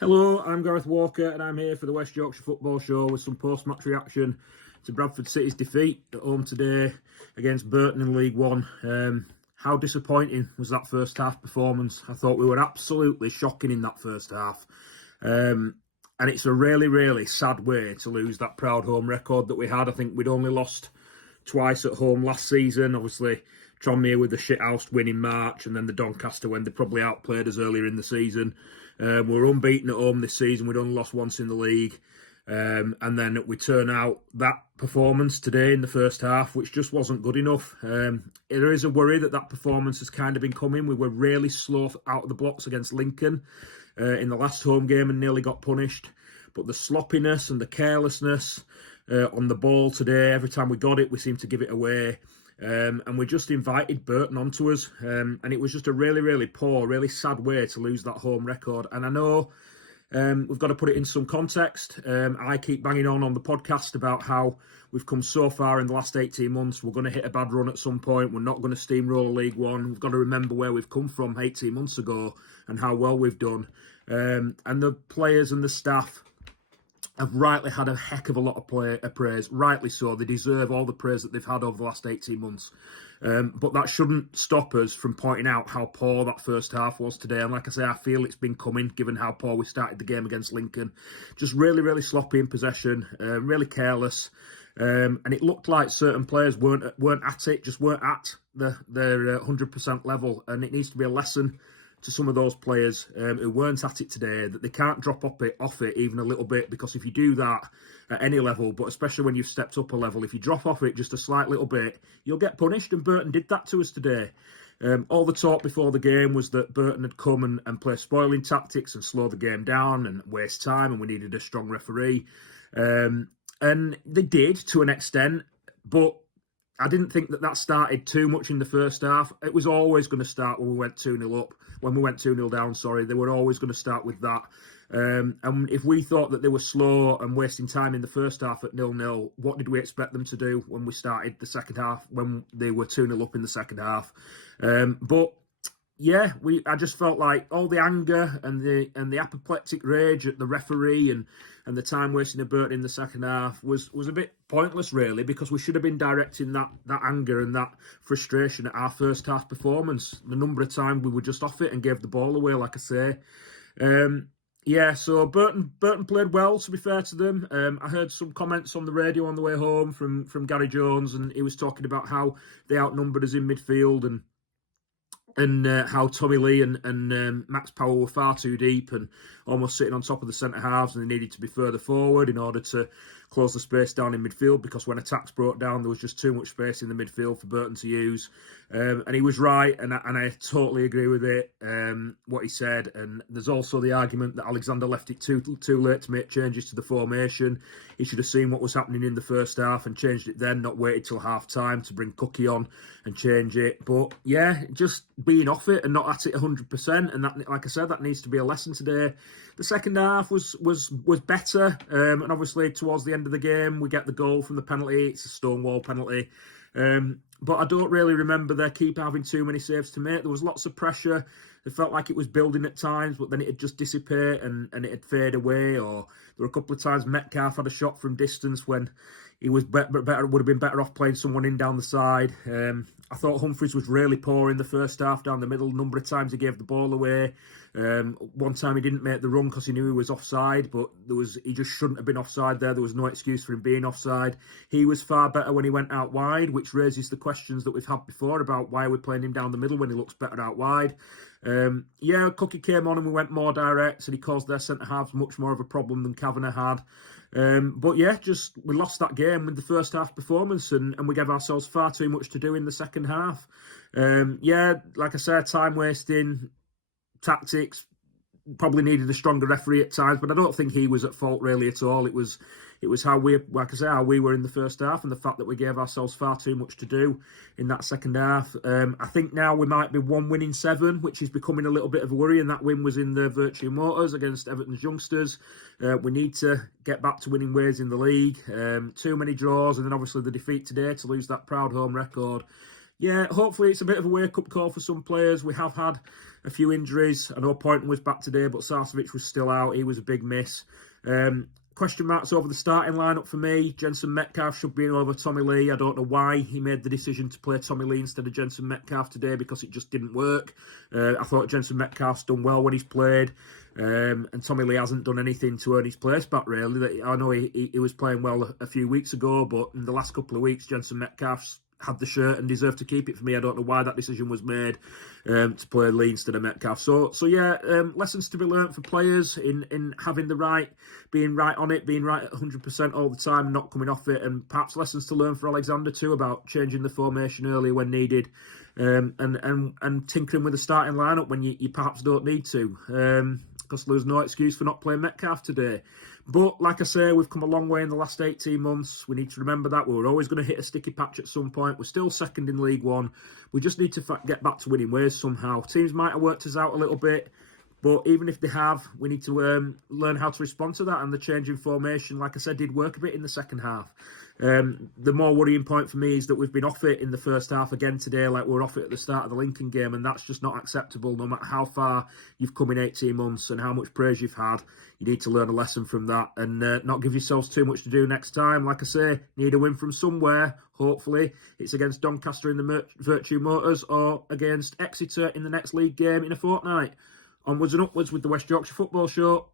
Hello, I'm Gareth Walker and I'm here for the West Yorkshire Football Show with some post-match reaction to Bradford City's defeat at home today against Burton in League One. How disappointing was that first half performance? I thought we were absolutely shocking in that first half. And it's a really, really sad way to lose that proud home record that we had. I think we'd only lost twice at home last season. Obviously, Tranmere with the shithouse win in March, and then the Doncaster when they probably outplayed us earlier in the season. We were unbeaten at home this season. We'd only lost once in the league. And then we turn out that performance today in the first half, which just wasn't good enough. There is a worry that performance has kind of been coming. We were really slow out of the blocks against Lincoln in the last home game and nearly got punished. But the sloppiness and the carelessness on the ball today, every time we got it, we seemed to give it away. And we just invited Burton onto us. And it was just a really, really poor, really sad way to lose that home record. And I know we've got to put it in some context. I keep banging on the podcast about how we've come so far in the last 18 months. We're going to hit a bad run at some point. We're not going to steamroll League One. We've got to remember where we've come from 18 months ago and how well we've done. And the players and the staff have rightly had a heck of a lot of praise, rightly so. They deserve all the praise that they've had over the last 18 months. But that shouldn't stop us from pointing out how poor that first half was today. And like I say, I feel it's been coming, given how poor we started the game against Lincoln. Just really, really sloppy in possession, really careless. And it looked like certain players weren't at it, just weren't at their 100% level. And it needs to be a lesson to some of those players who weren't at it today, that they can't drop off it even a little bit, because if you do that at any level, but especially when you've stepped up a level, if you drop off it just a slight little bit, you'll get punished, and Burton did that to us today. All the talk before the game was that Burton had come and play spoiling tactics and slow the game down and waste time, and we needed a strong referee. And they did to an extent, but I didn't think that started too much in the first half. It was always going to start when we went 2-0 up. When we went 2-0 down, they were always going to start with that. And if we thought that they were slow and wasting time in the first half at 0-0, what did we expect them to do when we started the second half, when they were 2-0 up in the second half? But yeah, I just felt like all the anger and the apoplectic rage at the referee and the time wasting of Burton in the second half was a bit pointless, really, because we should have been directing that anger and that frustration at our first half performance. The number of times we were just off it and gave the ball away, like I say. Yeah, so Burton played well, to be fair to them. I heard some comments on the radio on the way home from Gary Jones, and he was talking about how they outnumbered us in midfield and how Tommy Lee and Max Powell were far too deep and almost sitting on top of the centre halves, and they needed to be further forward in order to close the space down in midfield, because when attacks broke down, there was just too much space in the midfield for Burton to use. And he was right, and I totally agree with it, what he said. And there's also the argument that Alexander left it too late to make changes to the formation. He should have seen what was happening in the first half and changed it then, not waited till half-time to bring Cookie on and change it. But yeah, just being off it and not at it 100%. And that, like I said, that needs to be a lesson today. The second half was better, and obviously towards the end of the game, we get the goal from the penalty. It's a Stonewall penalty. But I don't really remember their keeper having too many saves to make. There was lots of pressure. It felt like it was building at times, but then it'd just dissipate and it'd fade away. Or there were a couple of times Metcalfe had a shot from distance when he was would have been better off playing someone in down the side. I thought Humphreys was really poor in the first half down the middle. A number of times he gave the ball away. One time he didn't make the run because he knew he was offside, but he just shouldn't have been offside there. There was no excuse for him being offside. He was far better when he went out wide, which raises the questions that we've had before about why we're playing him down the middle when he looks better out wide. Yeah, Cookie came on and we went more direct, and he caused their centre-halves much more of a problem than Kavanagh had. But yeah, we lost that game with the first half performance, and we gave ourselves far too much to do in the second half. Yeah, like I said, time wasting, tactics, probably needed a stronger referee at times, but I don't think he was at fault really at all. It was how how we were in the first half, and the fact that we gave ourselves far too much to do in that second half. I think now we might be 1 win in 7, which is becoming a little bit of a worry, and that win was in the Virtue Motors against Everton's youngsters. We need to get back to winning ways in the league. Too many draws, and then obviously the defeat today to lose that proud home record. Yeah, hopefully it's a bit of a wake-up call for some players. We have had a few injuries. I know Poynton was back today, but Sarcevic was still out. He was a big miss. Question marks over the starting lineup for me. Jensen Metcalf should be in over Tommy Lee. I don't know why he made the decision to play Tommy Lee instead of Jensen Metcalf today, because it just didn't work. I thought Jensen Metcalf's done well when he's played. And Tommy Lee hasn't done anything to earn his place back, really. I know he was playing well a few weeks ago, but in the last couple of weeks, Jensen Metcalf's had the shirt and deserved to keep it for me. I don't know why that decision was made to play Lee instead of Metcalf. So yeah, lessons to be learnt for players in having the right, being right on it, being right at 100% all the time, and not coming off it, and perhaps lessons to learn for Alexander too about changing the formation earlier when needed, and tinkering with the starting lineup when you perhaps don't need to. Because there's no excuse for not playing Metcalf today. But like I say, we've come a long way in the last 18 months. We need to remember that. We were always going to hit a sticky patch at some point. We're still second in League One. We just need to get back to winning ways somehow. Teams might have worked us out a little bit, but even if they have, we need to learn how to respond to that. And the change in formation, like I said, did work a bit in the second half. The more worrying point for me is that we've been off it in the first half again today, like we were off it at the start of the Lincoln game, and that's just not acceptable. No matter how far you've come in 18 months and how much praise you've had, you need to learn a lesson from that and not give yourselves too much to do next time. Like I say, need a win from somewhere. Hopefully it's against Doncaster in the Virtue Motors or against Exeter in the next league game in a fortnight. Onwards and upwards with the West Yorkshire Football Show.